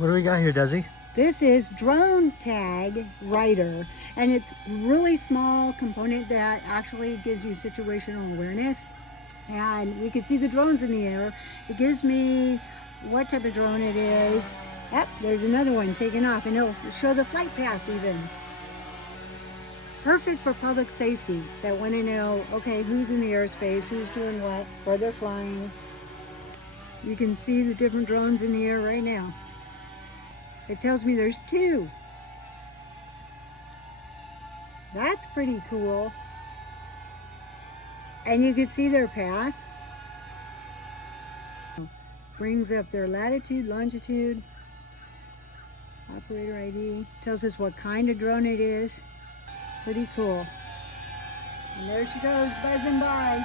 What do we got here, Desi? This is Dronetag Writer, and it's really small component that actually gives you situational awareness. And we can see the drones in the air. It gives me what type of drone it is. Yep, there's another one taking off, and it'll show the flight path even. Perfect for public safety, that want to know, okay, who's in the airspace, who's doing what, where they're flying. You can see the different drones in the air right now. It tells me there's 2. That's pretty cool. And you can see their path. Brings up their latitude, longitude, operator ID, tells us what kind of drone it is. Pretty cool. And there she goes, buzzing by.